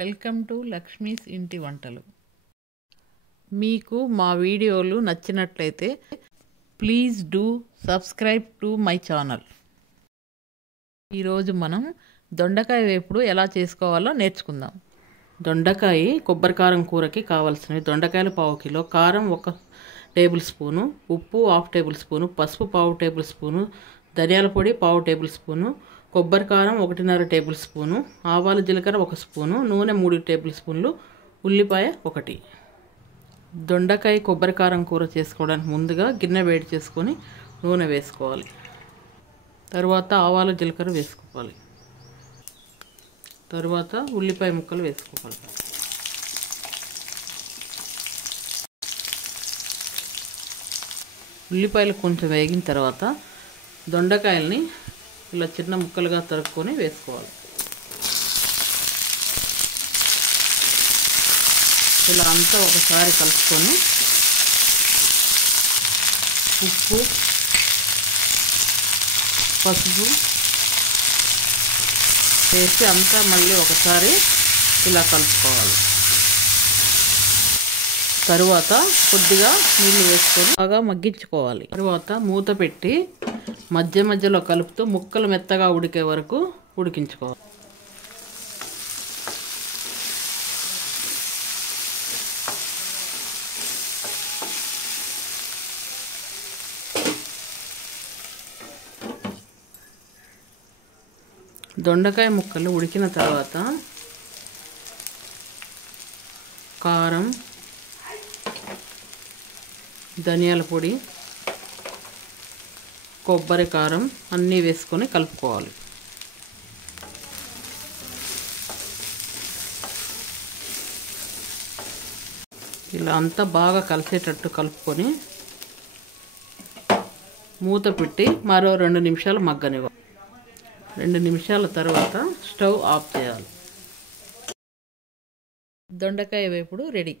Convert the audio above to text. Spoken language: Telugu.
వెల్కమ్ టు లక్ష్మీస్ ఇంటి వంటలు. మీకు మా వీడియోలు నచ్చినట్లయితే please do subscribe to my channel. ఈరోజు మనం దొండకాయ వేపుడు ఎలా చేసుకోవాలో నేర్చుకుందాం. దొండకాయ కొబ్బరి కారం కూరకి కావాల్సినవి: దొండకాయలు 1/2 కిలో, కారం 1 టేబుల్ స్పూను, ఉప్పు 1/2 టేబుల్ స్పూను, పసుపు 1/2 టేబుల్ స్పూను, ధనియాల పొడి 1/2 టేబుల్ స్పూను, కొబ్బరి కారం 1.5 టేబుల్ స్పూను, ఆవాలు జీలకర్ర 1 స్పూను, నూనె 3 టేబుల్ స్పూన్లు, ఉల్లిపాయ 1. దొండకాయ కొబ్బరి కారం కూర చేసుకోవడానికి ముందుగా గిన్నె వేడి చేసుకొని నూనె వేసుకోవాలి. తర్వాత ఆవాలు జీలకర్ర వేసుకోవాలి. తర్వాత ఉల్లిపాయ ముక్కలు వేసుకోవాలి. ఉల్లిపాయలు కొంచెం వేగిన తర్వాత దొండకాయల్ని ఇలా చిన్న ముక్కలుగా తరుక్కొని వేసుకోవాలి. ఇలా అంతా ఒకసారి కలుపుకొని ఉప్పు, పసుపు వేసి అంతా మళ్ళీ ఒకసారి ఇలా కలుపుకోవాలి. తరువాత కొద్దిగా నీళ్ళు వేసుకొని బాగా మగ్గించుకోవాలి. తరువాత మూత పెట్టి మధ్య మధ్యలో కలుపుతూ ముక్కలు మెత్తగా ఉడికే వరకు ఉడికించుకోవాలి. దొండకాయ ముక్కలు ఉడికిన తర్వాత కారం, ధనియాల పొడి, కొబ్బరి కారం అన్నీ వేసుకొని కలుపుకోవాలి. ఇలా అంతా బాగా కలిసేటట్టు కలుపుకొని మూత పెట్టి మరో 2 నిమిషాలు మగ్గనివ్వాలి. 2 నిమిషాల తర్వాత స్టవ్ ఆఫ్ చేయాలి. దొండకాయ వేపుడు రెడీ.